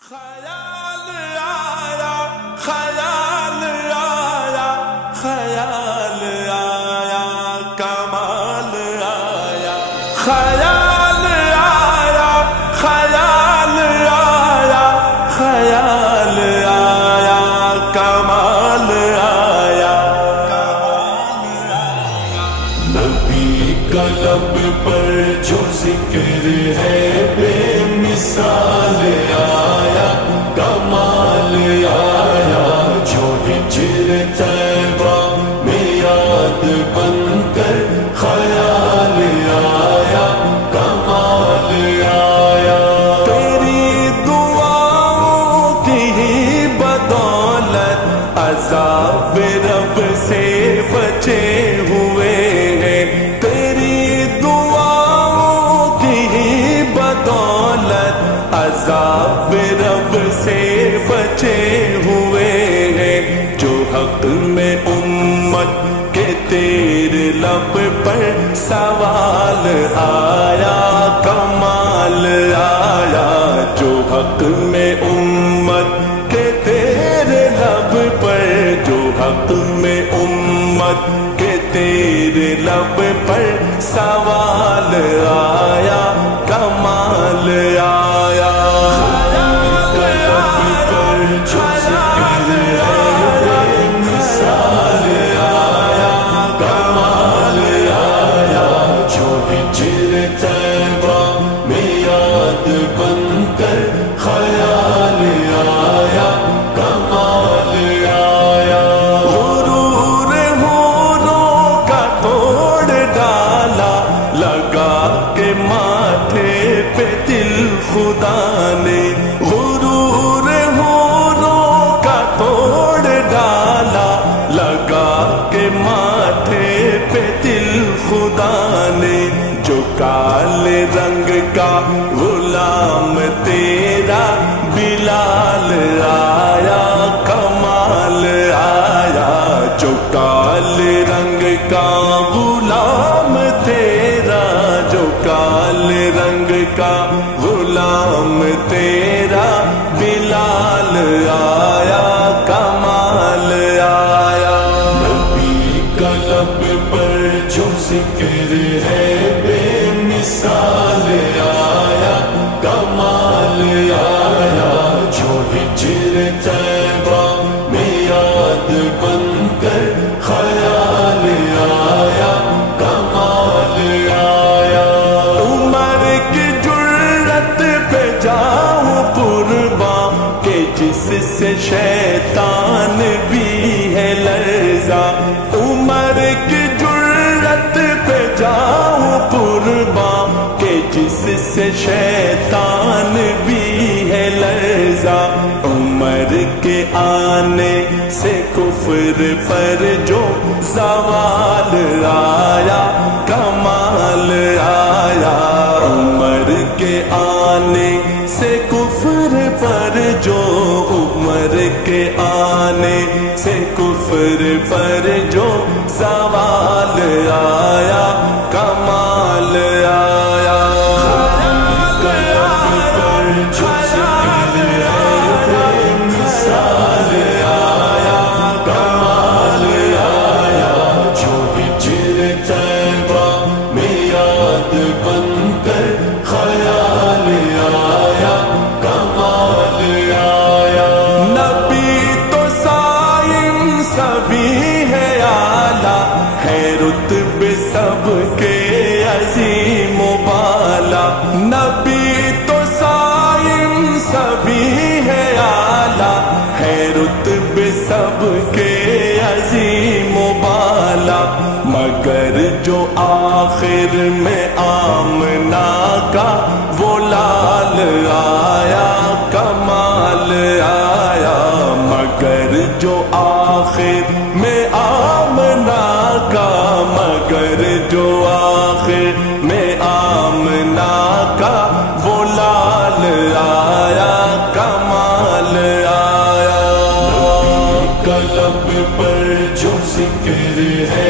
خیال آیا خیال آیا خیال آیا کمال آیا خیال آیا خیال آیا خیال آیا کمال آیا نبی کا لب پر جو ذکر ہے بے مثال آیا کمال آیا جو ہجر طیبہ میں یاد بن کر خیال آیا کمال آیا تیری دعاؤں کی ہی بدولت عذاب رب سے بچے ہوئے ہیں تیری دعاؤں کی ہی بدولت عذاب رب سے بچے ہوئے ہیں جو حق میں امت کے تیرے لب پر سوال آیا کمال آیا جو حق میں امت کے تیرے لب پر جو حق میں امت کے تیرے لب پر سوال آیا کمال آیا خدا نے غرور ہوروں کا توڑ ڈالا لگا کے ماتھے پہ دل خدا نے جو کالے رنگ کا غلام تیرا بلال آیا کمال آیا جو کالے رنگ کا غلام تیرا جو کالے رنگ کا غلام تیرا بلال آیا کمال آیا نبی کا لب پر جو ذکر ہے بے مثال آیا کمال آیا جو ہجر طیبہ میں یاد بن کر خیال آیا کمال آیا عمر کی جرت پہ جاؤں قرباں کہ جس سے شیطان بھی ہے لرزا عمر کی جرت پہ جاؤں قرباں کہ جس سے شیطان بھی ہے لرزا عمر کے آنے سے کفر پر جو زوال آیا کمال آیا عمر کے آنے سے کفر پر جو عمر کے آنے سے کفر پر جو زوال آیا کمال آیا سب کے عظیم و بالا نبی تو صائم سبھی ہے اعلیٰ ہے رتب سب کے عظیم و بالا مگر جو آخر میں آمنہ کا وہ لال آیا کمال آیا مگر جو آخر میں آمنہ کا مگر جو آخر میں آمنہ کا وہ لال آیا کمال آیا نبی کا لب پر جو ذکر ہے